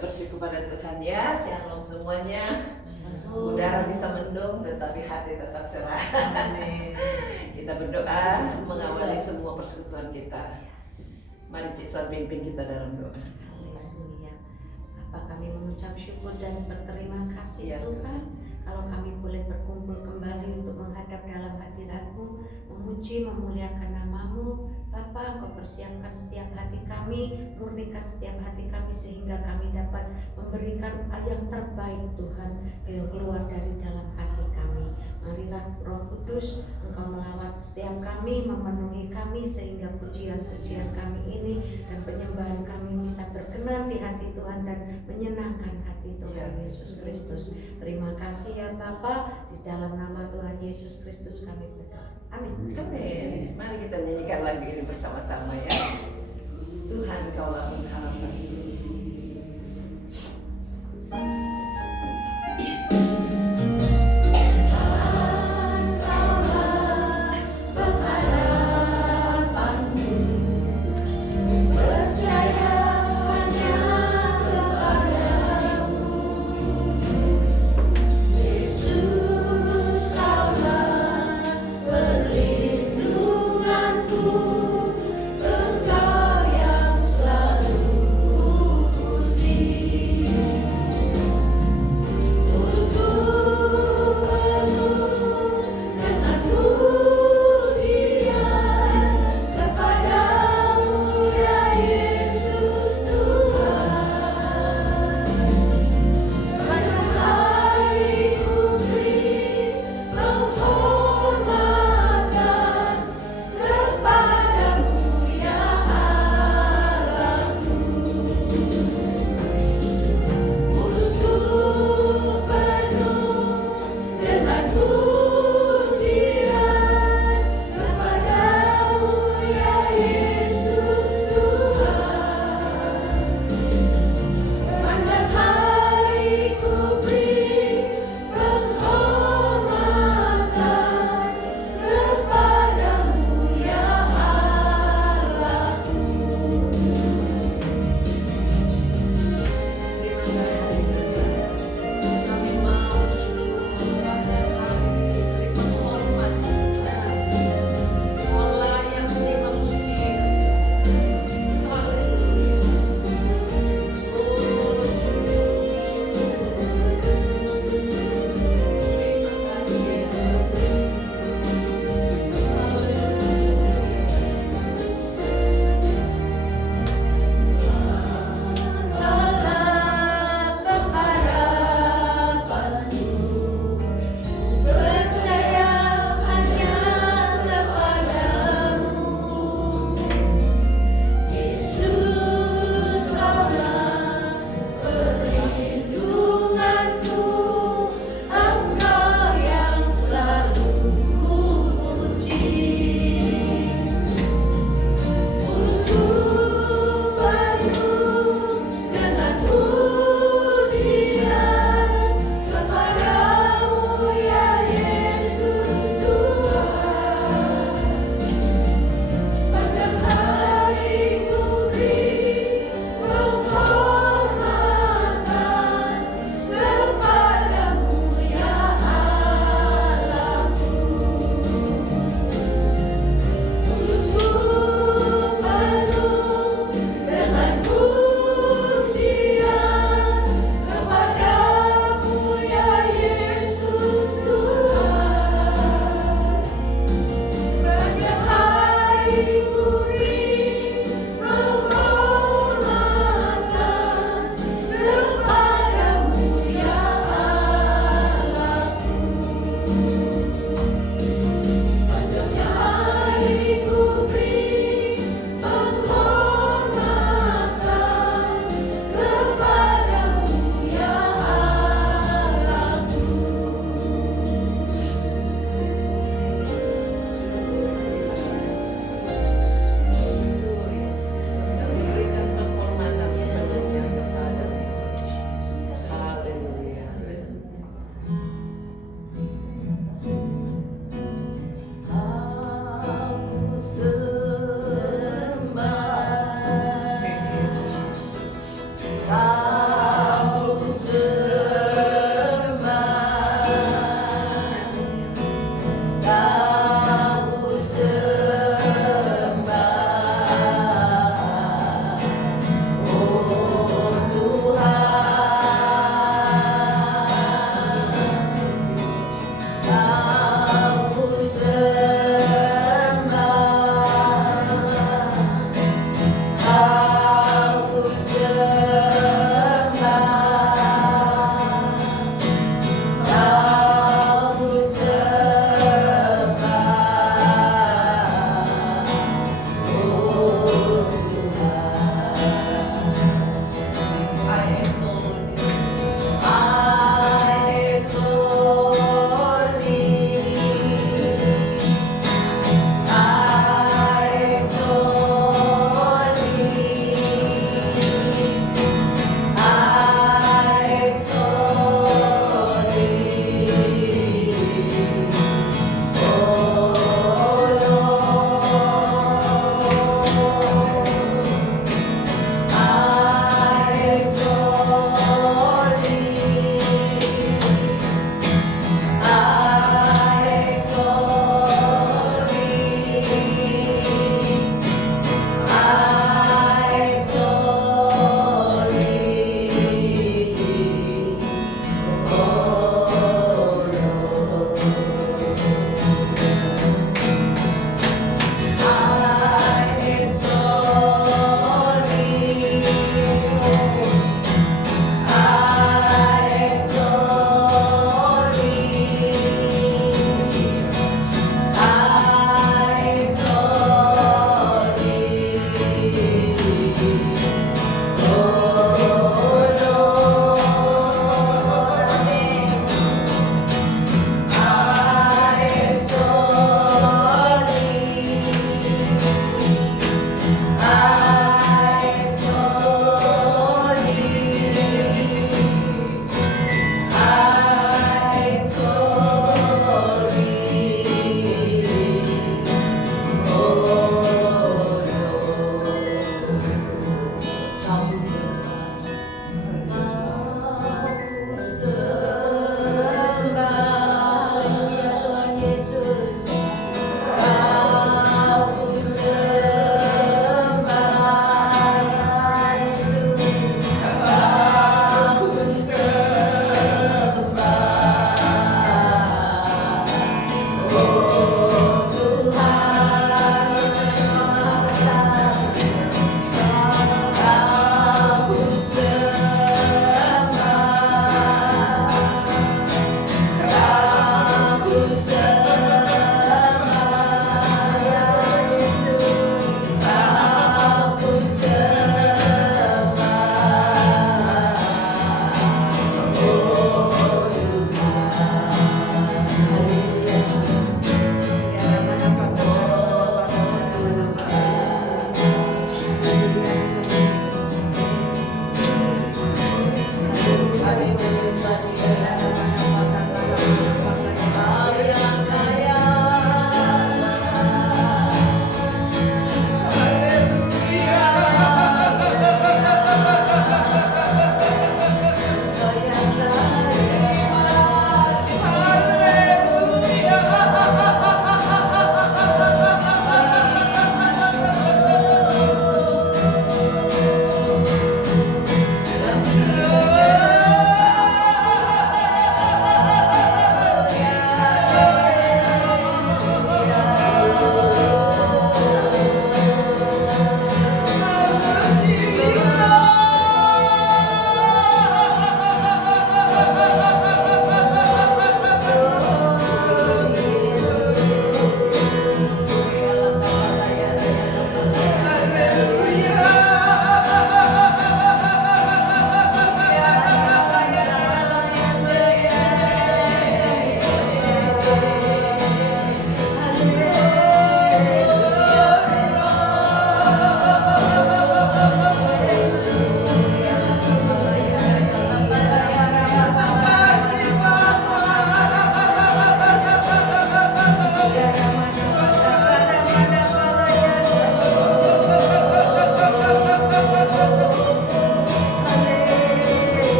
bersyukur pada Tuhan ya. Shalom semuanya. Udara bisa mendung tetapi hati tetap cerah. Kita berdoa mengawali semua persekutuan kita. Mari Cik Suar pimpin kita dalam doa. Haleluya. Bapa, kami mengucap syukur dan berterima kasih Ya, Tuhan, kalau kami boleh berkumpul kembali untuk menghadap dalam hadirat-Mu, memuji, memuliakan nama-Mu. Bapa, Engkau persiapkan setiap hati kami, murnikan setiap hati kami sehingga kami dapat memberikan yang terbaik Tuhan yang keluar dari dalam hati kami. Marilah Roh Kudus, Engkau melawat setiap kami, memenuhi kami sehingga pujian-pujian kami ini dan penyembahan kami bisa berkenan di hati Tuhan dan menyenangkan hati Tuhan Yesus Kristus. Terima kasih ya Bapa, di dalam nama Tuhan Yesus Kristus kami berdoa. Amin. Amin. Mari kita nyanyikan lagu ini bersama-sama ya. Tuhan kaulah pengharapan. Perlindunganku, Engkau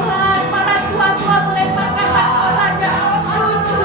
Tuhan, para tua-tua melemparkan mahkotanya, sujud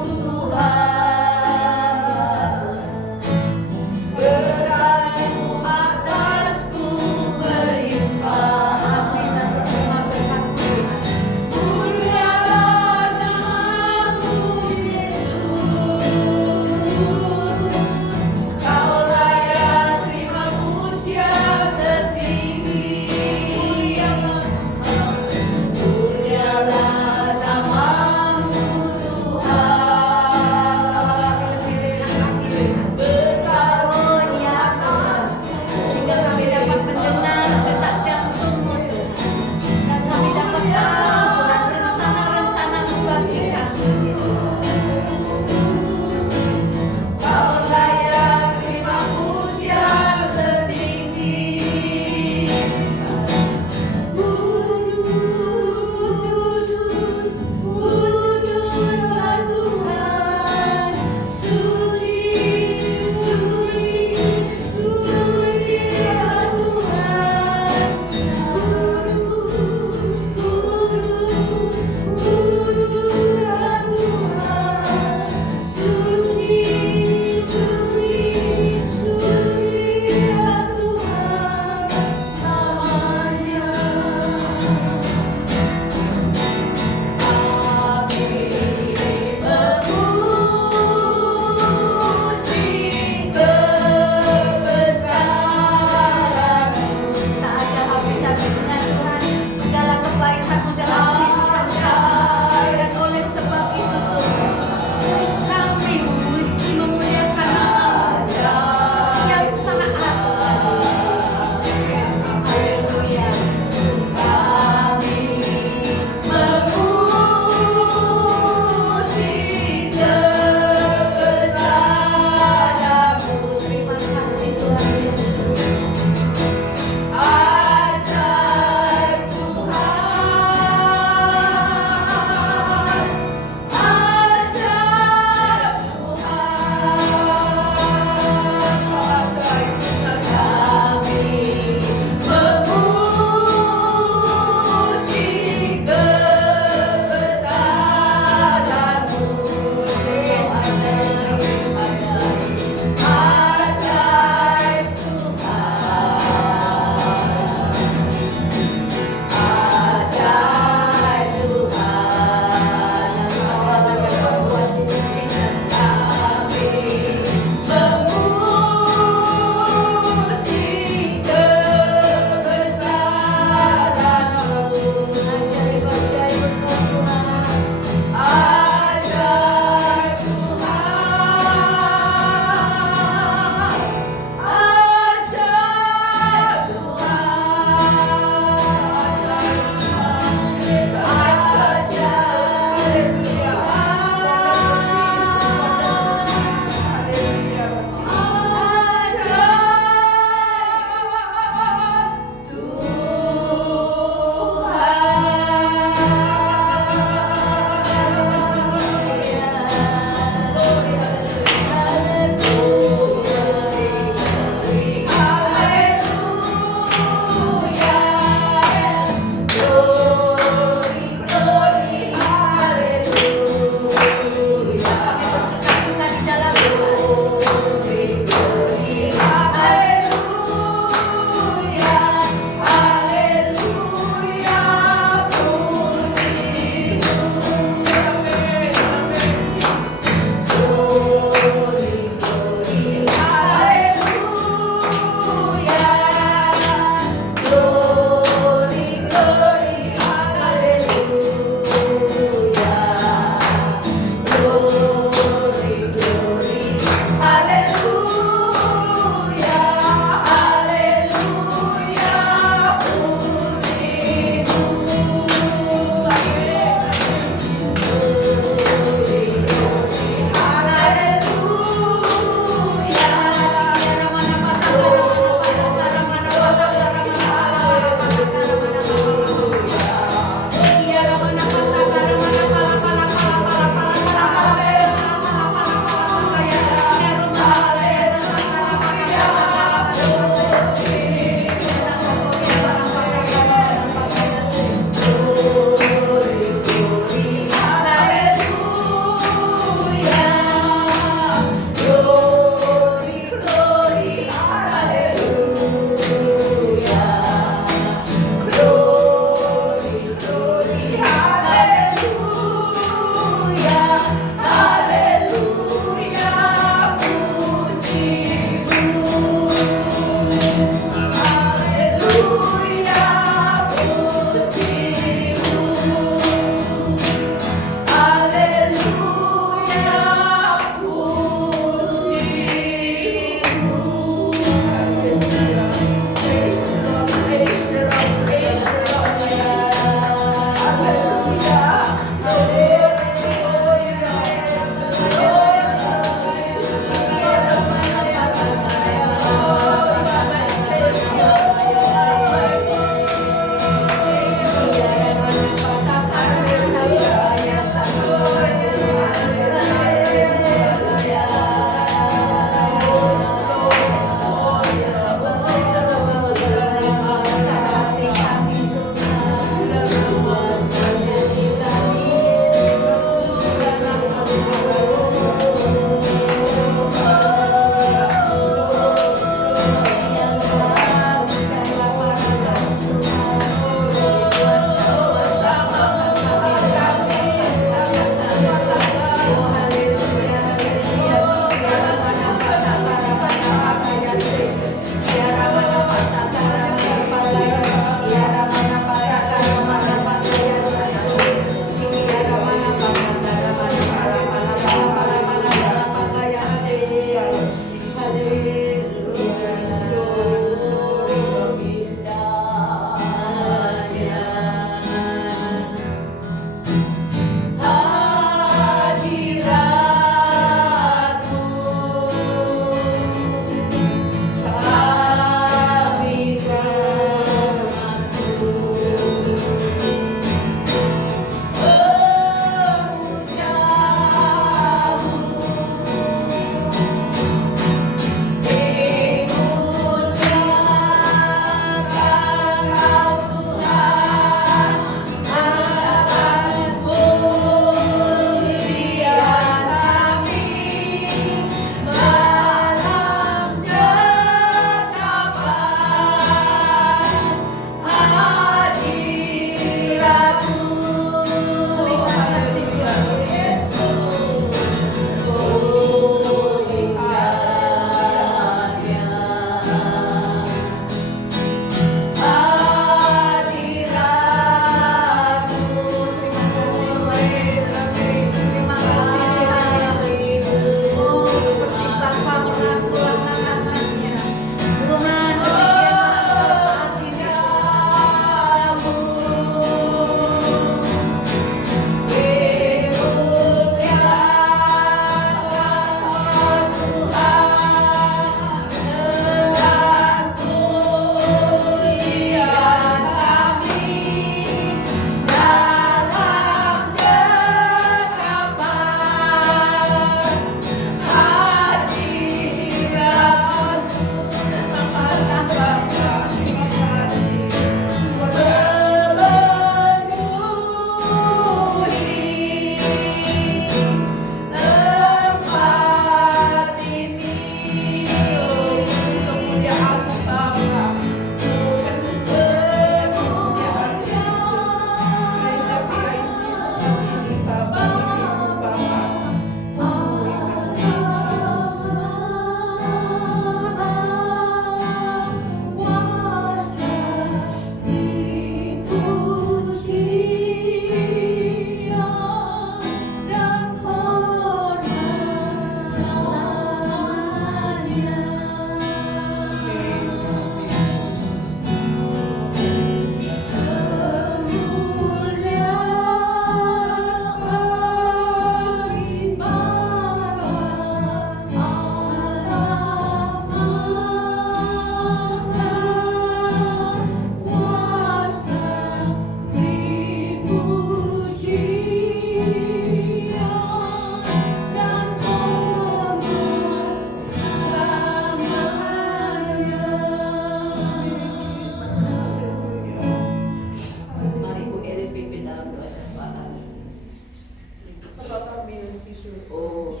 Oh,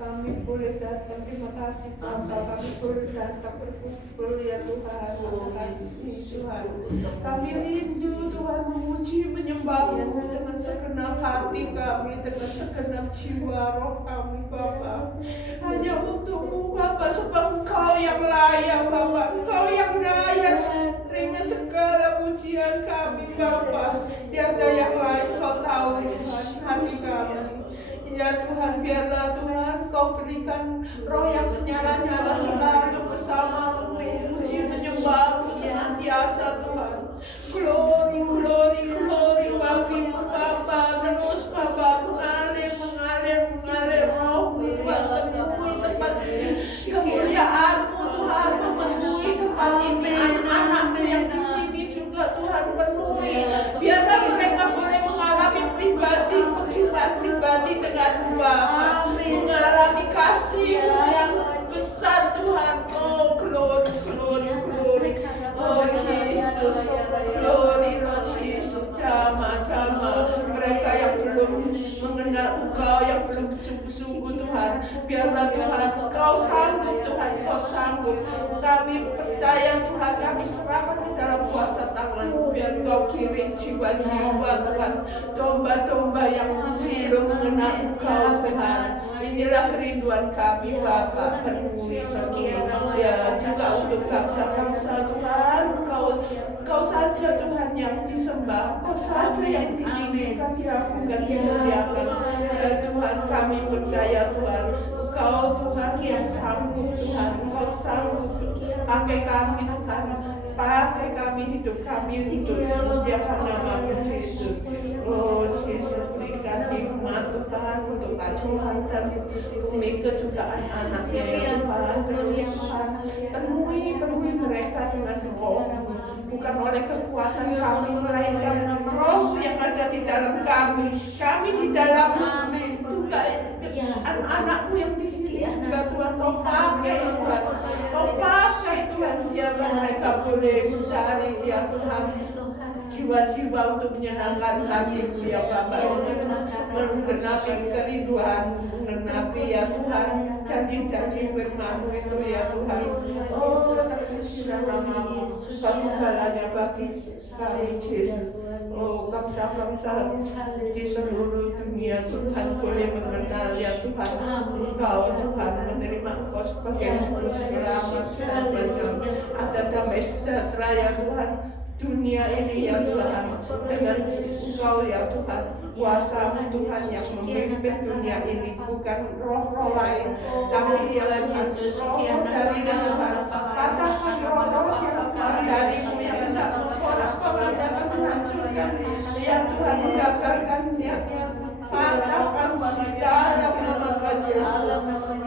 kami boleh datang, terima kasih Bapak, kami boleh datang berkumpul ya Tuhan, terima kasih Tuhan. Kami rindu Tuhan memuji menyembah-Mu dengan segenap hati kami, dengan segenap jiwa roh kami Bapak. Hanya untuk-Mu Bapak, sebab Engkau yang layak Bapak, Engkau yang layak terima segala pujian kami Bapak. Tiada yang lain Kau tahu Tuhan hati kami. Ya Tuhan, biarlah Tuhan Kau berikan roh yang menyala-nyala selalu bersama memuji menyembah senantiasa Tuhan. Glory, glory, glory bagi-Mu Bapa. Terus Bapa mengalir roh-Mu Tuhan, memenuhi tempat ini. Kemuliaan-Mu Tuhan memenuhi tempat ini. Anak-anak-Mu yang di sini juga Tuhan penuhi. Biarlah mereka boleh mengalami perjumpaan pribadi dengan Bapa, mengalami kasih-Mu yang besar Tuhan. Oh glory, glory, glory. Oh Jesus, glory Lord Jesus. Jama-jama mereka yang belum mengenal Engkau, yang belum sungguh-sungguh Tuhan, biarlah Tuhan Kau sanggup Tuhan, Kau sanggup. Kami percaya Tuhan, kami serahkan di dalam kuasa tangan-Mu. Biar Kau kirim jiwa-jiwa Tuhan, domba-domba yang belum mengenal Engkau Tuhan. Inilah kerinduan kami Bapa, penuhi ya juga untuk bangsa-bangsa Tuhan. Kau saja Tuhan yang disembah, Kau saja yang ditinggikan, diagungkan, dimuliakan. Ya Tuhan, kami percaya Tuhan, Kau Tuhan yang sanggup Tuhan, Kau sanggup pakai kami Tuhan, pakai kami, hidup kami untuk memuliakan nama-Mu Yesus. Oh Yesus, berikan hikmat Tuhan untuk Pak Johan dan Bumika juga anak-anaknya ya Tuhan. Tuhan penuhi mereka dengan roh, bukan oleh kekuatan kami, melainkan roh yang ada di dalam kami. Kami di dalam juga anak-anak-Mu yang di sini juga Tuhan. Kau pakai Tuhan, Kau pakai Tuhan, biar mereka boleh mencari ya Tuhan jiwa-jiwa untuk menyenangkan hati-Mu ya Bapa, menggenapi kerinduan, menggenapi ya Tuhan janji-janji firman-Mu itu ya Tuhan. Oh terpujilah nama-Mu, segalanya bagi kami Yesus. Oh bangsa-bangsa di seluruh dunia Tuhan boleh mengenal ya Tuhan Engkau Tuhan, menerima Engkau sebagai Juru Selamat dan ada damai sejahtera ya Tuhan dunia ini ya Tuhan, dengan Engkau ya Tuhan, kuasa-Mu Tuhan yang memimpin dunia ini, bukan roh-roh lain, tapi ya Tuhan, roh dari Tuhan. Patahkan roh-roh yang keluar dari-Mu yang hendak mengorak-korandakan, menghancurkan ya Tuhan, menggagalkan niat-niat-Mu. Patahkan dalam nama Tuhan Yesus.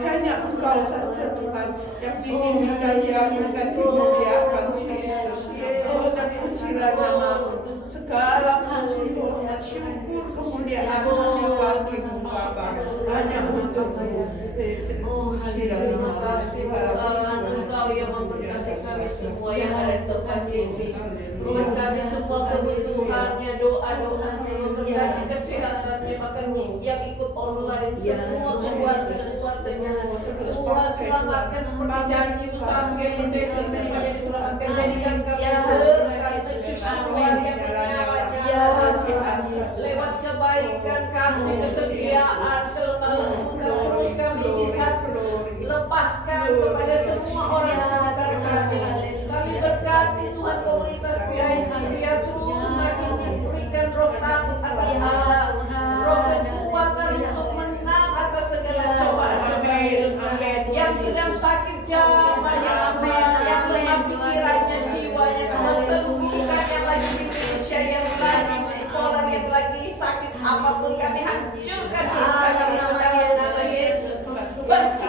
Hanya Engkau saja Tuhan yang ditinggikan, diagungkan, dimuliakan Yesus. Oh terpujilah nama-Mu, segala puji, hormat, syukur, kemuliaan hanya bagi-Mu Bapa, hanya untuk-Mu. Terpujilah nama-Mu. Engkau yang memberkati kami semua yang ada di tempat Yesus. Memberkati semua kebutuhannya, doa-doanya, memberkati kesehatannya, bahkan yang ikut online semua Tuhan, Tuhan selamatkan seperti janji-Mu sampai Yesus ini menjadi selamatkan, jadikan kami berkat kecukupan yang menyala-nyala lewat kebaikan, kasih, kesetiaan, kelemah lembut terus kami bisa lepaskan kepada semua orang sekitar kami. Kami berkati Tuhan komunitas PIC biar terus makin diberikan roh takut akan Allah, roh kekuatan untuk menang atas segala cobaan. Yang sedang sakit jamah, yang lemah pikirannya, jiwanya, Tuhan sembuhkan. Yang lagi di Indonesia, yang lagi di Poland, yang lagi sakit apapun, kami hancurkan sakit itu dalam nama Yesus. Berkata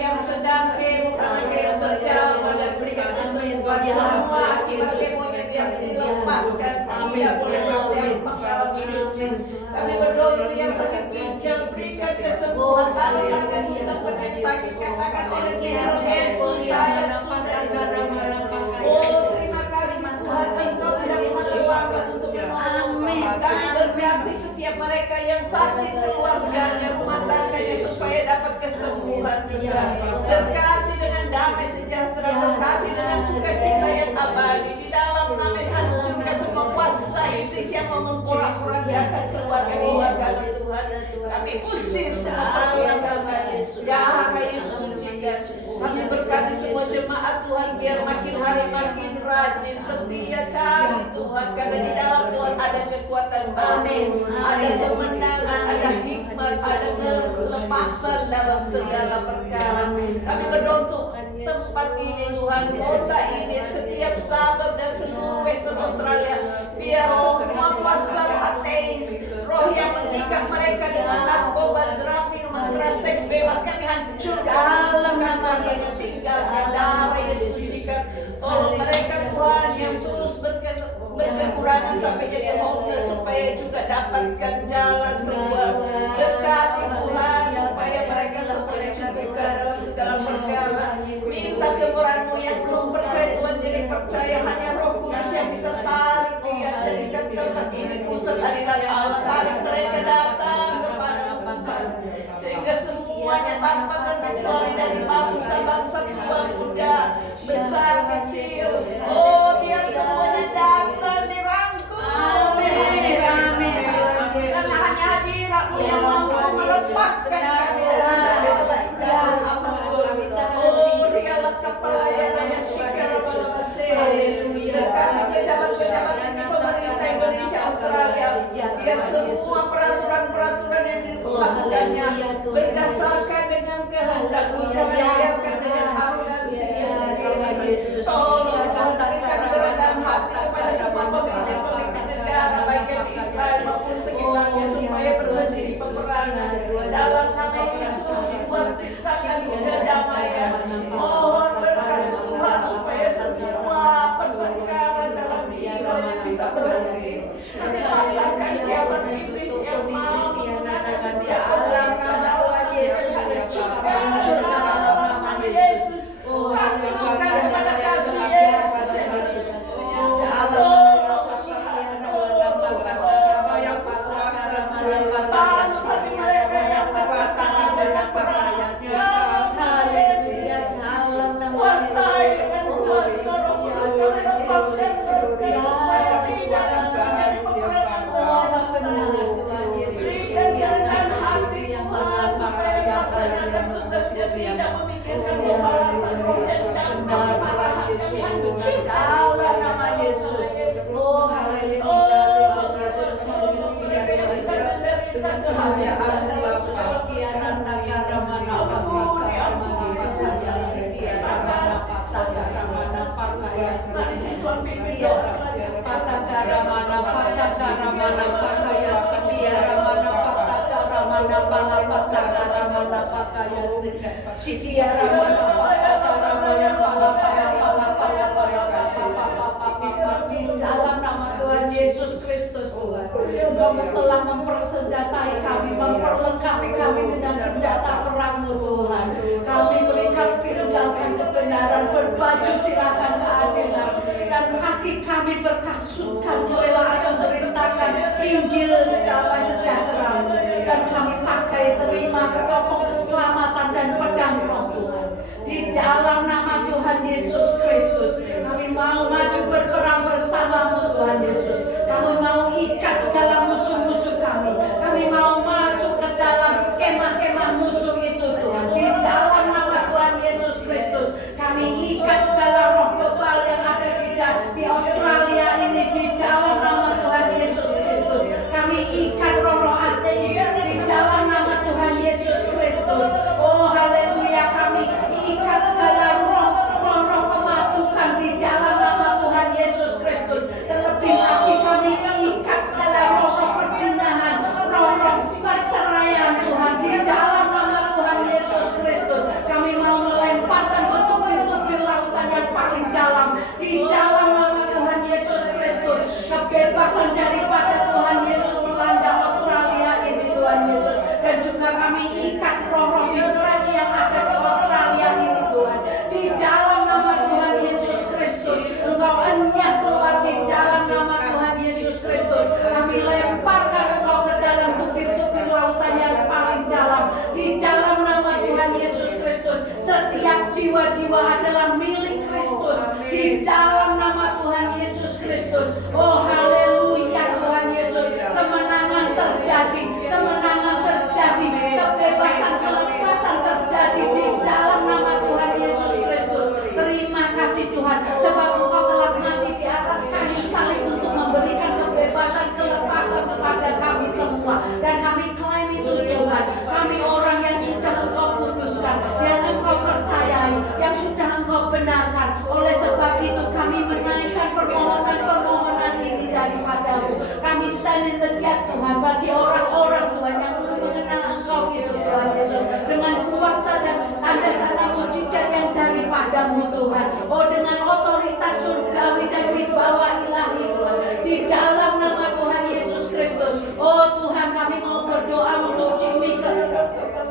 yang sedang kemo karena kanker jamah dan berikan kesembuhan semua akibat kemonya biar dilepaskan. Dia boleh berdampak dalam Yesus. Kami berdoa yang sakit ginjal berikan kesembuhan. Taruh tangan di tempat yang sakit, katakan oleh nama Yesus saya sudah sembuh. Oh terima kasih Tuhan, Engkau tidak pernah terlambat untuk menolong. Amin. Kami berkati setiap mereka yang sakit, keluarganya, rumah tangganya, supaya dapat kesembuhan juga. Berkati dengan damai sejahtera, berkati dengan sukacita yang abadi. Di dalam nama hancurkan semua kuasa iblis yang mau memporak-porandakan keluarga Tuhan. Kami usir semua perbuatan jahat, Yesus sucikan. Kami berkati semua jemaat Tuhan, biar makin hari makin rajin, setia cari Tuhan, karena di dalam Tuhan ada kekuatan baru, ada kemenangan, ada hikmat, ada kelepasan dalam segala perkara. Kami berdoa untuk tempat ini Tuhan, kota ini, setiap Sabah dan seluruh Western Australia, biar semua kuasa ateis, roh yang mengikat mereka dengan narkoba, drug, minuman keras, seks bebas, kami hancurkan dalam nama Yesus. Tinggalkan darah Yesus sucikan. Oh mereka Tuhan yang terus berkekurangan sampai jadi homeless, supaya juga dapatkan jalan keluar. Berkati Tuhan supaya mereka seperti juga dalam segala perkara. Minta kemurahan-Mu yang belum percaya Tuhan jadi percaya. Hanya Roh Kudus yang bisa tarik dia, jadikan tempat ini pusat hadirat Allah. Tarik mereka datang kepada Tuhan, sehingga semuanya tanpa terkecuali dari bangsa-bangsa tua muda, besar kecil, oh biar semuanya datang dirangkul. Amin. Amin. Karena hanya hadirat-Mu yang mampu melepaskan kami dari segala ikatan apapun. Oh dialah kepelayanan yang syikar Haleluya. kami pejabat-pejabat di pemerintah Indonesia Australia, biar semua peraturan-peraturan yang dilakukannya berdasarkan dengan kehendak-Mu, jangan biarkan dengan arogansi. Tolong Tuhan berikan kerendahan hati kepada semua pemimpin negara, baik yang di Israel maupun sekitarnya, supaya berhenti di peperangan. Dalam nama Yesus, buat ciptakan kedamaian. Mohon berkat Tuhan supaya semua pertengkaran dalam jiwa bisa berhenti. Kami patahkan siasat iblis yang mau menggunakan setiap orang dalam Tuhan Yesus Kristus. Hancurkan dalam nama Yesus. Taklukkan kepada kasih Yesus. Panas hati mereka yang terpaksa dengan perayaan. Kuasai dengan kuasa Roh Kudus, kami lepaskan mereka supaya tidak terjadi peperangan dalam berikan kerendahan hati Tuhan, supaya melaksanakan tugasnya tidak memikirkan pembalasan roh dan campur marah hati. Dalam nama Yesus. Oh haleluya. Yesus haleluya. Dengan kehabisan dalam Sekian negara mana dalam nama Tuhan Yesus Kristus Tuhan, Engkau telah mempersenjatai kami, memperlengkapi kami dengan senjata perang-Mu Tuhan. Kami berikan tinggalkan kebenaran, berbaju silakan keadilan, dan kaki kami berkasutkan kerelaan memberitakan Injil damai sejahtera, dan kami pakai terima ketopong keselamatan dan pedang Roh Tuhan. Di dalam nama Tuhan Yesus Kristus, kami mau maju berperang bersama-Mu Tuhan Yesus. Kami mau ikat segala musuh-musuh kami. Kami mau masuk ke dalam kemah-kemah musuh itu Tuhan. Di dalam nama Tuhan Yesus Kristus, kami ikat segala roh bebal yang ada di Australia ini. Di dalam nama Tuhan Yesus Kristus, kami ikat roh-roh ateis. Di dalam nama Tuhan Yesus Kristus, oh haleluya, kami ikat segala roh pematukan di dalam nama Tuhan Setiap jiwa-jiwa adalah milik Kristus di dalam nama Tuhan Yesus Kristus. Oh haleluya Tuhan Yesus. Kemenangan terjadi, kemenangan terjadi, kebebasan, kelepasan terjadi di dalam nama Tuhan Yesus Kristus. Terima kasih Tuhan, sebab Engkau telah mati di atas kayu salib untuk memberikan kebebasan, kelepasan kepada kami semua. Dan kami klaim itu Tuhan. Kami orang yang sudah Engkau kuduskan, yang Engkau percayai, yang sudah Engkau benarkan. Oleh sebab itu kami menaikkan permohonan-permohonan ini daripadamu. Kami stand in the gap Tuhan, bagi orang-orang Tuhan yang belum mengenal Engkau itu Tuhan Yesus, dengan kuasa dan tanda-tanda mujizat yang daripadamu Tuhan. Oh dengan otoritas surgawi dan wibawa ilahi Tuhan, di dalam nama Tuhan Yesus Kristus. Oh Tuhan, kami mau berdoa untuk Jimmy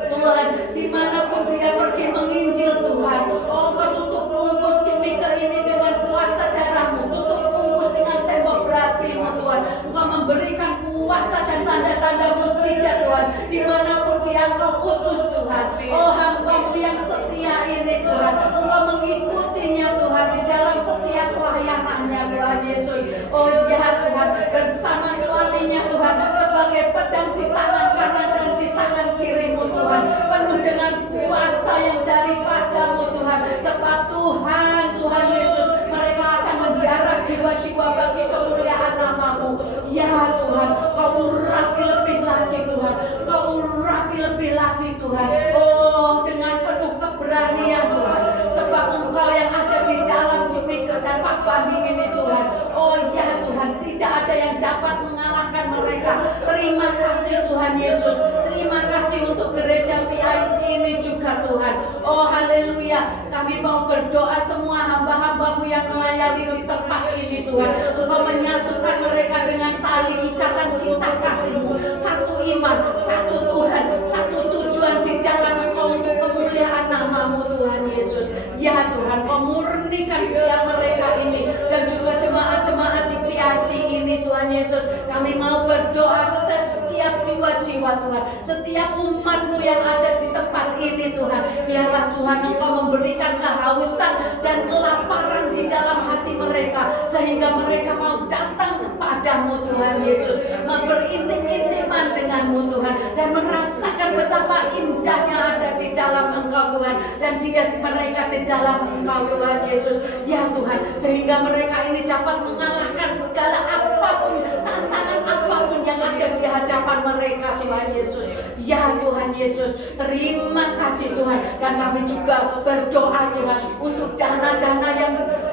Tuhan, dimanapun dia pergi menginjil Tuhan. Oh Kau tutup bungkus Jimmy ini dengan kuasa darah-Mu, tutup bungkus dengan tembok berapi-Mu Tuhan. Engkau memberikan kuasa dan tanda-tanda mujizat Tuhan, dimanapun dia Engkau utus Tuhan. Oh hamba-Mu yang setia ini Tuhan, Engkau mengikutinya Tuhan di dalam setiap pelayanannya Tuhan Yesus. Oh ya Tuhan, bersama suaminya Tuhan, sebagai pedang di tangan kanan dan di tangan kiri-Mu Tuhan, penuh dengan kuasa yang daripadamu Tuhan. Sebab Tuhan, Tuhan Yesus, mereka akan menjarah jiwa-jiwa bagi kemuliaan nama-Mu. Ya Tuhan, Kau urapi lebih lagi Tuhan, Kau urapi lebih lagi Tuhan. Oh dengan penuh keberanian Tuhan, sebab Engkau yang ada di dalam Jimmy dan Pak Bandi ini Tuhan. Oh ya Tuhan, tidak ada yang dapat mengalahkan mereka. Terima kasih Tuhan Yesus, terima kasih untuk gereja PIC ini juga Tuhan. Oh haleluya, kami mau berdoa semua hamba-hamba-Mu yang melayani di tempat ini Tuhan. Engkau menyatukan mereka dengan tali ikatan cinta kasih-Mu, satu iman, satu Tuhan, satu tujuan di dalam Engkau untuk kemuliaan nama-Mu Tuhan Yesus. Ya Tuhan, Kau murnikan setiap mereka ini dan juga jemaat-jemaat di PIC ini Tuhan Yesus. Kami mau berdoa setiap jiwa-jiwa Tuhan, setiap umat-Mu yang ada di tempat ini Tuhan. Biarlah Tuhan Engkau memberikan kehausan dan kelaparan di dalam hati mereka, sehingga mereka mau datang kepadamu Tuhan Yesus, berintim-intiman denganmu Tuhan, dan merasakan betapa indahnya ada di dalam Engkau Tuhan, dan mereka di dalam Engkau Tuhan Yesus. Ya Tuhan, sehingga mereka ini dapat mengalahkan segala apapun, tantangan apapun yang ada di hadapan mereka Tuhan Yesus. Ya Tuhan Yesus, terima kasih Tuhan. Dan kami juga berdoa Tuhan untuk dana-dana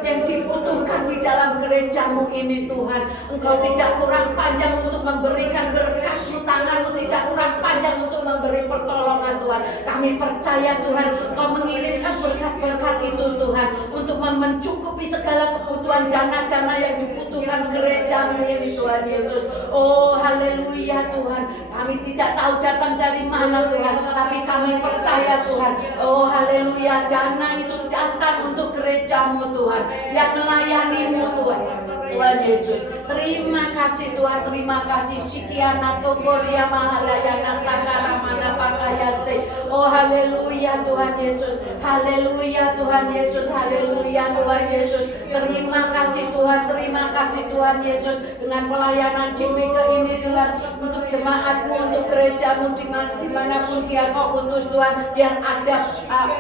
yang dibutuhkan di dalam gereja-Mu ini Tuhan. Engkau tidak kurang panjang untuk memberikan berkat-Mu, tangan-Mu tidak kurang panjang untuk memberi pertolongan Tuhan. Kami percaya Tuhan, Engkau mengirimkan berkat-berkat itu Tuhan, untuk mencukupi segala kebutuhan dana-dana yang dibutuhkan gereja-Mu ini Tuhan Yesus. Oh haleluya Tuhan, kami tidak tahu datang dari mana Tuhan, tapi kami percaya Tuhan. Oh haleluya, dana itu datang untuk gereja-Mu Tuhan, yang melayani-Mu Tuhan. Tuhan Yesus, terima kasih Tuhan, terima kasih. Sikiana tokoria mahalayana takaramana pakayase. Oh haleluya Tuhan Yesus, haleluya Tuhan Yesus, haleluya Tuhan Yesus. Terima kasih Tuhan, terima kasih Tuhan Yesus, dengan pelayanan Jimmy ini Tuhan, untuk jemaat-Mu, untuk gereja-Mu dimanapun dia Kau utus Tuhan, biar ada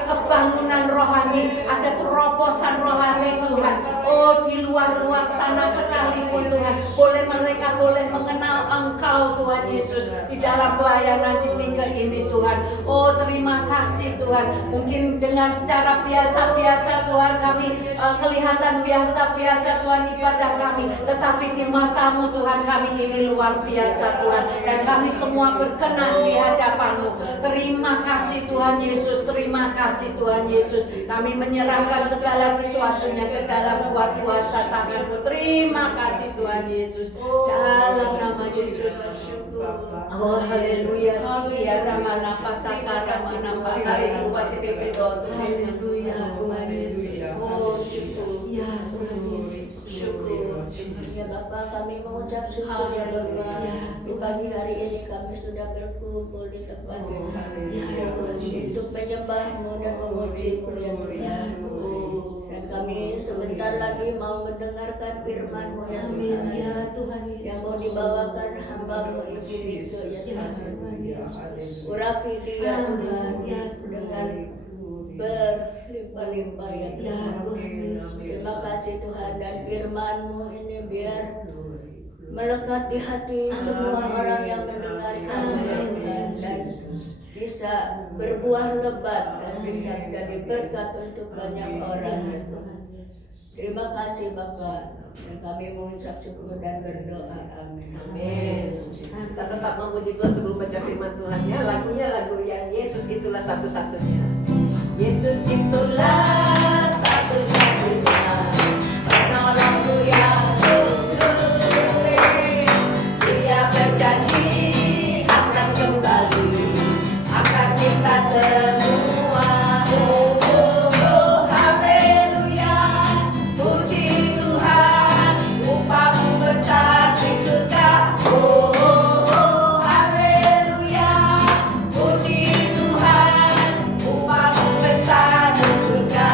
kebangunan rohani, ada terobosan rohani Tuhan. Oh di luar sana sekalipun Tuhan, mereka boleh mengenal Engkau Tuhan Yesus di dalam pelayanan di minggu ini Tuhan. Oh terima kasih Tuhan. Mungkin dengan secara biasa-biasa Tuhan, kami kelihatan biasa-biasa Tuhan ibadah kami, tetapi di mata-Mu Tuhan kami ini luar biasa Tuhan, dan kami semua berkenan di hadapan-Mu. Terima kasih Tuhan Yesus, terima kasih Tuhan Yesus. Kami menyerahkan segala sesuatunya ke dalam kuat kuasa tangan-Mu. Terima kasih Tuhan Yesus, dalam nama Yesus. Oh haleluya, sikia ramana pataka ramana pakai upati pepedo. Haleluya Tuhan Yesus. Oh syukur ya Tuhan Yesus. Syukur. Ya Bapa, kami mengucap syukur ya Bapa. Di pagi hari ini kami sudah berkumpul di tempat untuk menyembah-Mu dan memuji-Mu mendengarkan firman-Mu ya Amin. Tuhan. Ya Tuhan Yesus. Yang mau dibawakan hamba-Mu Ibu Nike ya Ya Tuhan. Tuhan Yesus. Urapi dia Tuhan Ya dengan berlimpah-limpah ya Ya Tuhan. Tuhan Yesus. Terima kasih Tuhan, dan firman-Mu ini biar melekat di hati semua orang yang mendengarkan ya Tuhan, dan bisa berbuah lebat dan bisa jadi berkat untuk banyak orang ya Tuhan. Terima kasih Bapa, dan kami mengucap syukur dan berdoa. Amin. Amin. Kita tetap memuji Tuhan sebelum baca firman Tuhan ya. Lagunya lagu yang Yesus itulah satu-satunya. Yesus itulah satu-satunya penolongku yang sungguh. Dia berjanji akan kembali, akan kita semua. Oh, oh, oh, haleluya. Puji Tuhan, upahmu besar di surga. Oh, oh, oh, haleluya. Puji Tuhan, upahmu besar di surga.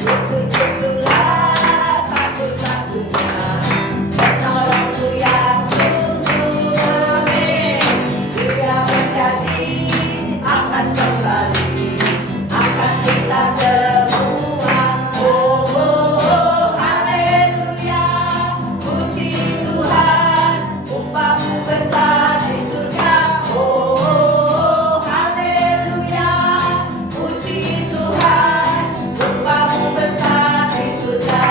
Yesus itulah satu-satunya penolongku yang sungguh. Amin. Dia berjanji akan kembali, akan kita semua. Oh, oh, oh, haleluya. Puji Tuhan, upahmu besar di surga. Oh, oh, oh, haleluya. Puji Tuhan, upahmu besar di surga.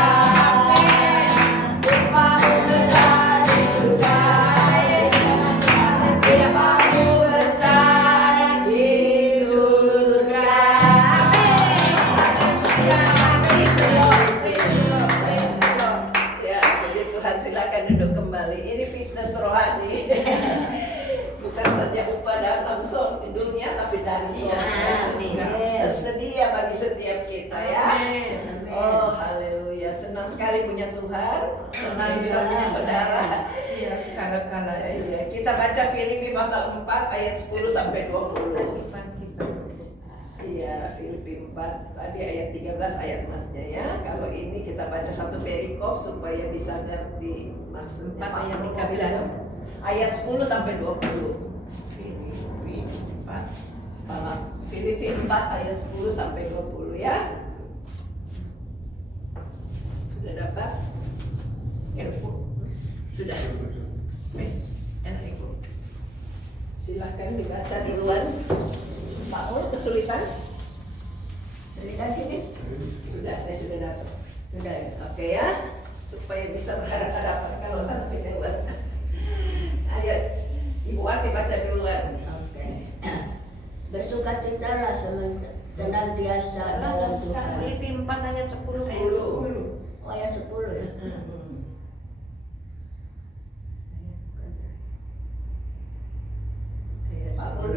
Upahmu besar di surga. Upahmu besar di surga. Ya, puji Tuhan, silakan duduk kembali. Ini fitness rohani. Bukan saja upah dalam dunia, tapi dari sorga. Amin. Tersedia bagi setiap kita ya. Oh, haleluya. Senang sekali punya Tuhan. Senang juga punya saudara. Iya, segala-gala. Iya, kita baca Filipi pasal 4 ayat 10 sampai 20. Iya, Filipi 4 tadi ayat 13 ayat masnya ya. Kalau ini kita baca satu perikop supaya bisa ngerti maksudnya. 4 ayat 13. Ayat 10 sampai 20. Filipi 4. Filipi 4 ayat 10 sampai 20 ya. Sudah dapat? Ya, sudah. Enak Ibu. Silahkan dibaca duluan. Pak Mul, kesulitan? Kesulitan sini? Sudah, saya sudah dapat. Sudah ya? Oke ya. Supaya bisa berhadapan-hadapan kalau sampai kejauhan. Ayo, Ibu Wati baca duluan. Oke. Bersukacitalah senantiasa dalam Tuhan. Filipi 4 ayat 10. 10. Oh, ayat 10 ya.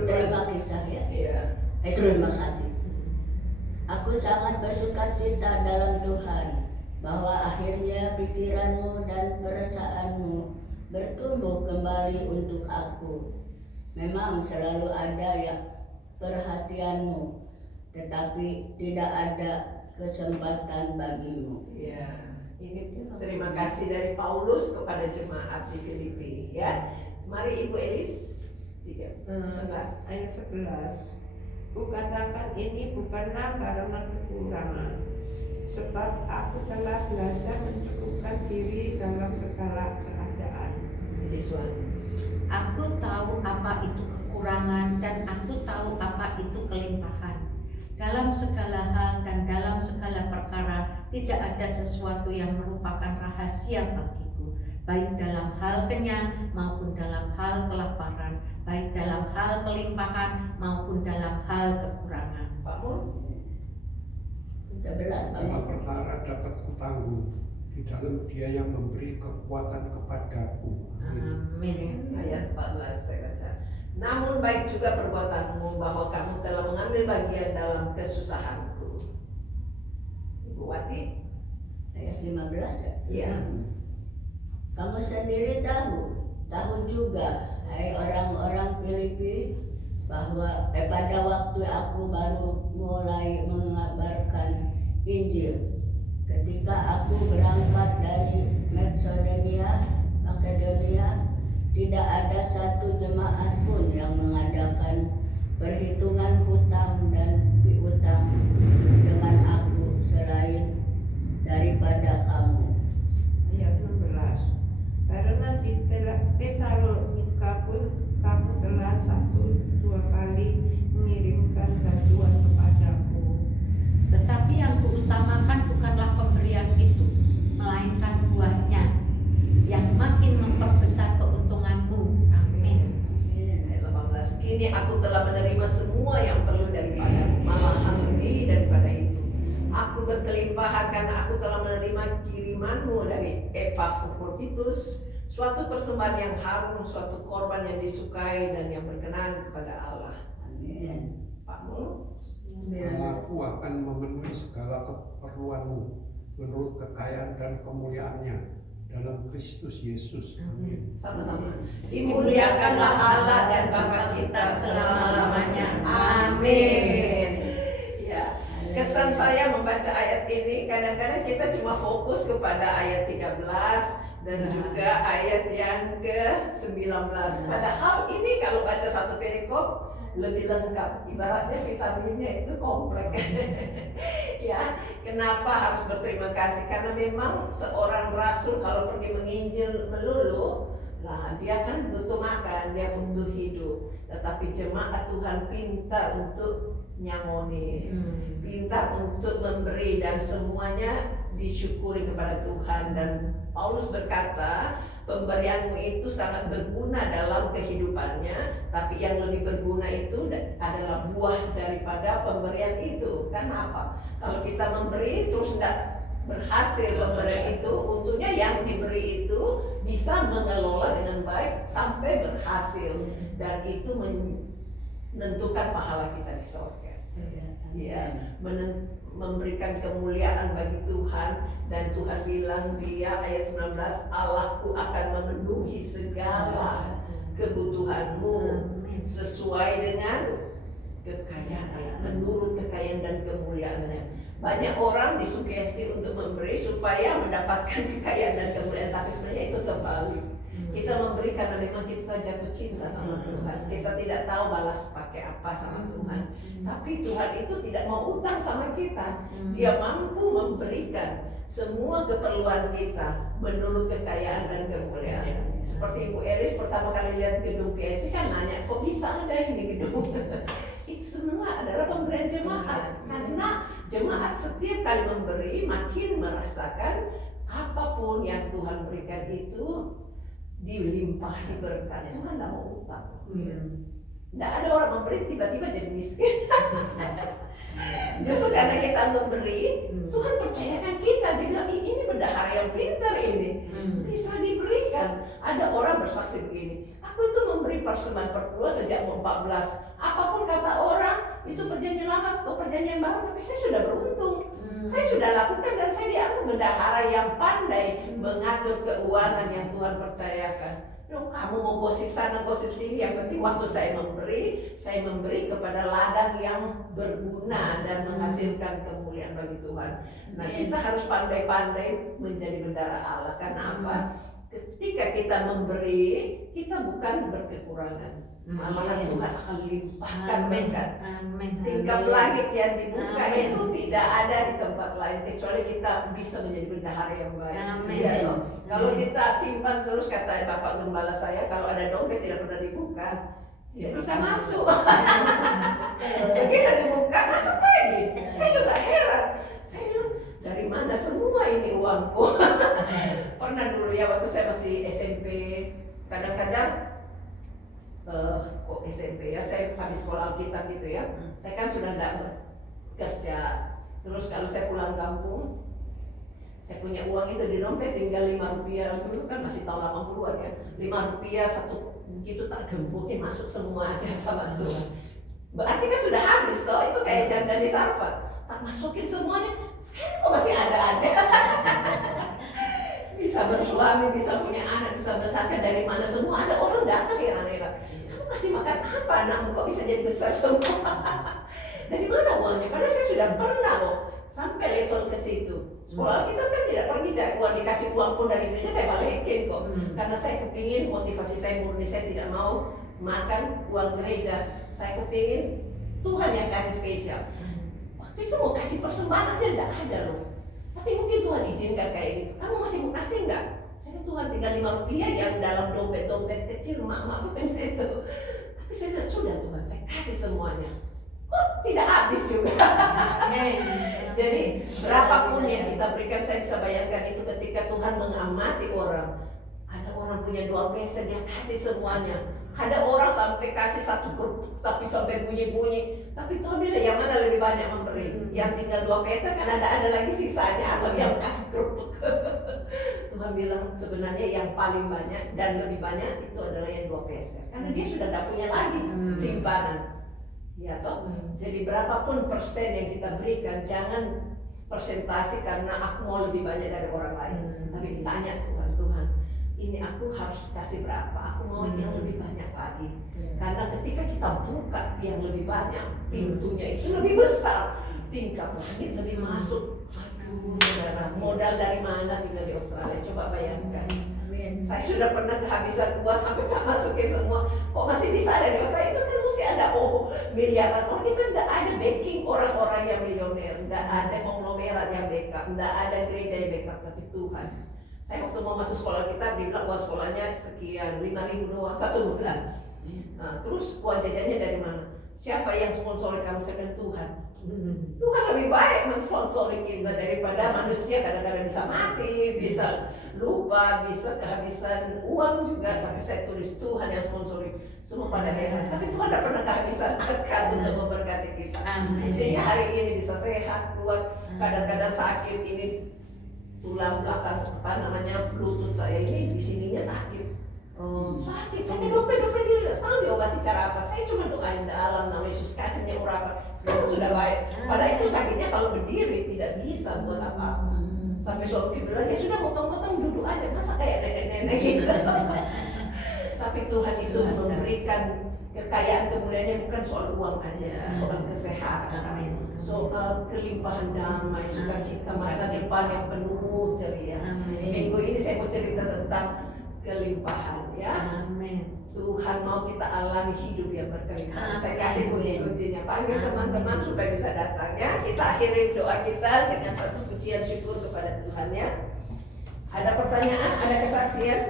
Terima kisah ya. Iya. Terima kasih. Aku sangat bersukacita dalam Tuhan bahwa akhirnya pikiranmu dan perasaanmu bertumbuh kembali untuk aku. Memang selalu ada ya perhatianmu, tetapi tidak ada kesempatan bagimu. Iya. Ini terima kasih dari Paulus kepada jemaat di Filipi ya. Mari Ibu Elis 11. Ayat 11. Kukatakan ini bukanlah karena kekurangan, sebab aku telah belajar mencukupkan diri dalam segala keadaan. Yesus. Aku tahu apa itu kekurangan dan aku tahu apa itu kelimpahan. Dalam segala hal dan dalam segala perkara tidak ada sesuatu yang merupakan rahasia bagiku, baik dalam hal kenyang maupun dalam hal kelaparan, baik dalam hal kelimpahan maupun dalam hal kekurangan. Pak Mul? 11 Segala perkara dapat kutanggung di dalam Dia yang memberi kekuatan kepadaku. Amin. Ayat 14 saya baca. Namun baik juga perbuatanmu bahwa kamu telah mengambil bagian dalam kesusahanku. Ibu Wati? ayat 15 ya. Iya. Kamu sendiri tahu juga, hai orang-orang Filipi, bahwa pada waktu aku baru mulai mengabarkan Injil Ketika aku berangkat dari Makedonia, tidak ada satu jemaat pun yang mengadakan perhitungan hutang dan piutang dengan aku selain daripada kamu. Ayat 16. Karena di Tesalonika pun kamu telah 1-2 kali mengirimkan bantuan kepadaku. Tetapi yang kuutamakan bukanlah pemberian itu, melainkan buahnya yang makin memperbesar keuntunganmu. Amin. Ayat 18. Kini aku telah menerima semua yang perlu daripadamu, malahan lebih daripada itu. Aku berkelimpahan karena aku telah menerima kirimanmu dari Epafroditus, suatu persembahan yang harum, suatu korban yang disukai dan yang berkenan kepada Allah. Amin. Pak Mul. Allahku akan memenuhi segala keperluanmu menurut kekayaan dan kemuliaannya dalam Kristus Yesus. Amin. Sama-sama. Dimuliakanlah Allah dan Bapa kita selama-lamanya. Amin. Ya, kesan saya membaca ayat ini, kadang-kadang kita cuma fokus kepada ayat 13 dan juga ayat yang ke-19. Padahal ini kalau baca satu perikop lebih lengkap, ibaratnya vitaminnya itu komplek. Ya, kenapa harus berterima kasih? Karena memang seorang rasul kalau pergi menginjil melulu, nah dia kan butuh makan, dia butuh hidup. Tetapi jemaat Tuhan pintar untuk nyangoni, pintar untuk memberi, dan semuanya disyukuri kepada Tuhan. Dan Paulus berkata, pemberianmu itu sangat berguna dalam kehidupannya, tapi yang lebih berguna itu adalah buah daripada pemberian itu. Karena apa? Kalau kita memberi terus tidak berhasil pemberian itu, untungnya yang diberi itu bisa mengelola dengan baik sampai berhasil, dan itu menentukan pahala kita di surga. Ya, memberikan kemuliaan bagi Tuhan. Dan Tuhan bilang, dia ayat 19, Allahku akan memenuhi segala kebutuhanmu sesuai dengan kekayaan, menurut kekayaan dan kemuliaannya. Banyak orang disugesti untuk memberi supaya mendapatkan kekayaan dan kemuliaan, tapi sebenarnya itu terbalik. Kita memberi karena memang kita jatuh cinta sama Tuhan. Kita tidak tahu balas pakai apa sama Tuhan. Tapi Tuhan itu tidak mau utang sama kita. Dia mampu memberikan semua keperluan kita menurut kekayaan dan kemuliaan. Seperti Ibu Eris pertama kali lihat gedung PSI kan nanya, kok bisa ada ini gedung? Itu semua adalah pemberian jemaat. Karena jemaat setiap kali memberi makin merasakan apapun yang Tuhan berikan itu dilimpahi berkat. Tuhan tidak mau utang. Tidak ada orang memberi tiba-tiba jadi miskin. Justru karena kita memberi, Tuhan percayakan kita. Dia bilang, ini bendahara yang pintar ini, bisa diberikan. Ada orang bersaksi begini, aku itu memberi persembahan perpuluhan sejak umur 14. Apapun kata orang, itu perjanjian lama atau perjanjian baru, tapi saya sudah beruntung. Saya sudah lakukan dan saya dianggap bendahara yang pandai mengatur keuangan yang Tuhan percayakan. Kamu mau gosip sana, gosip sini, yang penting waktu saya memberi kepada ladang yang berguna dan menghasilkan kemuliaan bagi Tuhan. Nah, kita harus pandai-pandai menjadi bendahara Allah. Karena apa? Ketika kita memberi, kita bukan berkekurangan. Malahan Tuhan akan limpahkan berkat. Tingkap langit yang dibuka itu tidak ada di tempat lain kecuali kita bisa menjadi bendahara yang baik. Ya, kalau kita simpan terus, kata Bapak Gembala saya, kalau ada dompet tidak pernah dibuka, tidak bisa masuk. Begitu dibuka masuk lagi. Saya juga heran. Saya bilang, dari mana semua ini uangku? Pernah dulu ya waktu saya masih SMP, kadang-kadang kok SMP ya, saya habis sekolah Alkitab gitu ya. Saya kan sudah tidak bekerja. Terus kalau saya pulang kampung, saya punya uang itu di dompet tinggal 5 rupiah. Dulu kan masih tahun 80-an ya, 5 rupiah satu begitu, tak gembukin masuk semua aja sama Tuhan. Berarti kan sudah habis toh, itu kayak janda di Sarfat, tak masukin semuanya, sekarang kok masih ada aja. Bisa bersuami, bisa punya anak, bisa bersangka, dari mana semua ada orang datang heran-heran. Kamu kasih makan apa anakmu kok bisa jadi besar semua? Dari mana uangnya? Karena saya sudah pernah loh. sampai level ke situ. Sekolah kita kan tidak pergi cari uang, dikasih uang pun dari gereja saya balikin kok. Karena saya kepingin motivasi saya murni, saya tidak mau makan uang gereja. Saya kepingin Tuhan yang kasih spesial. Waktu itu mau kasih persembahan aja tidak ada loh. Tapi mungkin Tuhan izinkan kayak gitu. Kamu masih mau kasih nggak? Saya Tuhan tinggal 5 rupiah yang dalam dompet-dompet kecil mak-mak itu. Tapi saya bilang sudah Tuhan, saya kasih semuanya. Kok tidak habis juga. Jadi berapapun yang kita berikan, saya bisa bayangkan itu ketika Tuhan mengamati orang. Ada orang punya 2 peser, dia kasih semuanya. Ada orang sampai kasih 1 kerupuk tapi sampai bunyi-bunyi. Tapi Tuhan bilang yang mana lebih banyak memberi? Yang tinggal 2 peser kan ada lagi sisanya, atau yang kasih kerupuk. Tuhan bilang sebenarnya yang paling banyak dan lebih banyak itu adalah yang 2 peser. Karena dia sudah tidak punya lagi simpanan. Ya toh? Jadi berapapun persen yang kita berikan, jangan persentase karena aku mau lebih banyak dari orang lain. Tapi tanya Tuhan, ini aku harus kasih berapa? Aku mau yang lebih banyak lagi. Karena ketika kita buka yang lebih banyak, pintunya itu lebih besar, tingkat langit lebih masuk. Aduh saudara, modal dari mana tinggal di Australia? Coba bayangkan. Saya sudah pernah kehabisan uang sampai tak masukin semua. Kok masih bisa ada di Australia? Itu kan mesti ada miliaran orang. Kita tidak ada backing orang-orang yang milioner, tidak ada konglomerat yang backup, tidak ada gereja yang backup, tapi Tuhan. Saya waktu mau masuk sekolah kita dibilang uang sekolahnya sekian, 5.000 doang 1 bulan. Nah, terus uang jajannya dari mana? Siapa yang sponsori kamu? Saya bilang Tuhan. Tuhan lebih baik mensponsori kita daripada manusia. Kadang-kadang bisa mati, bisa lupa, bisa kehabisan uang juga. Tapi saya tulis Tuhan yang sponsori. Semua pada heran. Tapi Tuhan tidak pernah kehabisan akal untuk memberkati kita. Intinya hari ini bisa sehat, kuat. Kadang-kadang sakit ini tulang belakang lutut saya ini di sininya sakit. Sakit, saya dokter dia tahu diobati cara apa. Saya cuma doain dalam nama Yesus, kasihnya berapa. Sekarang sudah baik. Padahal itu sakitnya kalau berdiri tidak bisa buat apa-apa. Sampai suami bilang ya sudah potong-potong duduk aja, masa kayak nenek-nenek gitu. Tapi Tuhan itu memberikan kekayaan kemuliaannya bukan soal uang aja, soal kesehatan, soal kelimpahan damai, sukacita, masa depan yang penuh ceria. Minggu ini saya mau cerita tentang kelimpahan ya. Tuhan mau kita alami hidup yang berkelimpahan. Saya kasih kunci-kuncinya. Panggil teman-teman supaya bisa datang ya. Kita akhiri doa kita dengan satu pujian syukur kepada Tuhan ya. Ada pertanyaan, ada kesaksian?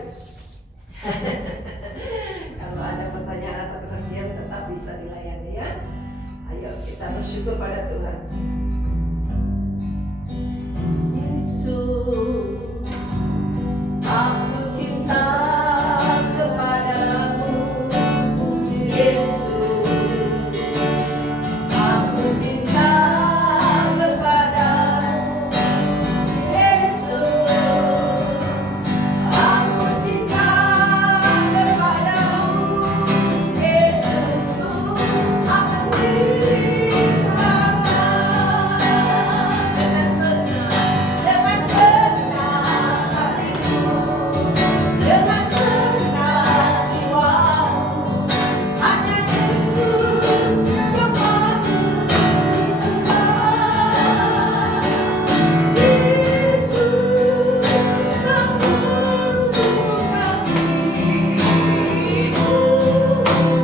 Kalau ada pertanyaan atau kesaksian tetap bisa dilayani ya. Ayo kita bersyukur pada Tuhan. Yesus, aku cinta kepadamu. Yesus, aku cinta kepadamu. Yesus, aku cinta kepadamu. Yesusku, aku diri dengan senang hatiku, dengan senang jiwamu. Hanya Yesus yang patut disembah. Yesus yang penuh kasih-Mu.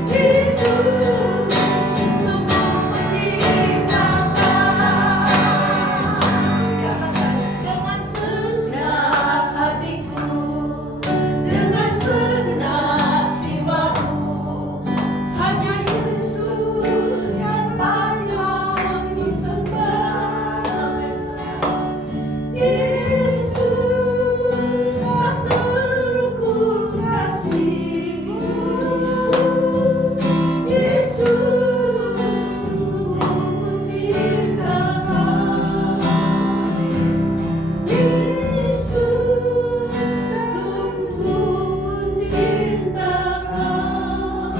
Yesus sungguh menciptakan. Dengan senang hatiku, dengan senang jiwaku, hanya Yesus yang patut disembah. Yesus yang terukur kasih-Mu. Yesus sungguh menciptakan. Yesus sungguh menciptakan.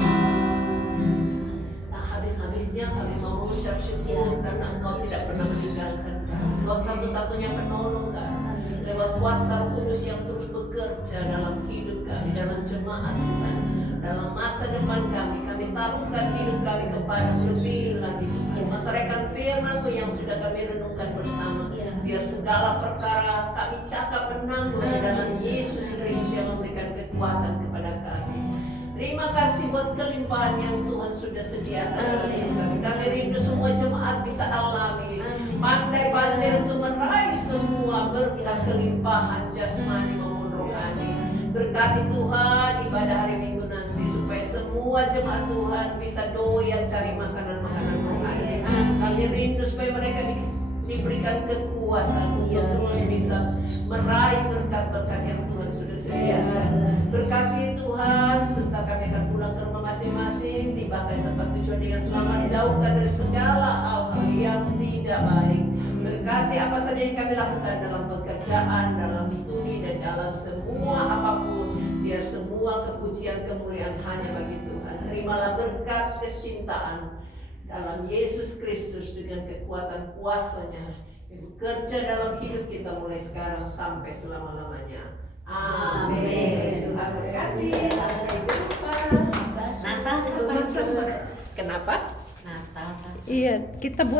Tak habis-habisnya kami mau mengucap syukur karena Engkau tidak pernah meninggalkan kami. Engkau satu-satunya penolong kami. Lewat kuasa Roh Kudus yang terus bekerja dalam hidup kami, dalam jemaat Tuhan, dalam masa depan kami taruhkan hidup kami kepada lebih lagi. Meteraikan firman-Mu yang sudah kami renungkan bersama. Biar segala perkara kami cakap menanggung dalam Yesus Kristus yang memberikan kekuatan kepada kami. Terima kasih buat kelimpahan yang Tuhan sudah sediakan dalam hidup kami. Kami rindu semua jemaat bisa alami, pandai-pandai untuk meraih semua berkat kelimpahan jasmani maupun rohani. Berkati Tuhan ibadah hari Minggu nanti supaya semua jemaat Tuhan bisa doyan cari makanan-makanan rohani. Kami rindu supaya mereka diberikan kekuatan untuk terus bisa meraih berkat-berkat yang Tuhan sudah sediakan. Berkati Tuhan, sebentar kami akan pulang ke rumah masing-masing, tiba ke tempat tujuan dengan selamat, jauhkan dari segala hal-hal yang tidak baik. Berkati apa saja yang kami lakukan dalam pekerjaan, dalam studi, dan dalam semua apapun, biar semua kepujian kemuliaan hanya bagi Tuhan. Terimalah berkat kecintaan dalam Yesus Kristus dengan kekuatan kuasa-Nya yang bekerja dalam hidup kita mulai sekarang sampai selama-lamanya. Amin. Tuhan berkati. Sampai jumpa. Natal kapan coba? Kenapa? Natal. Iya, kita buat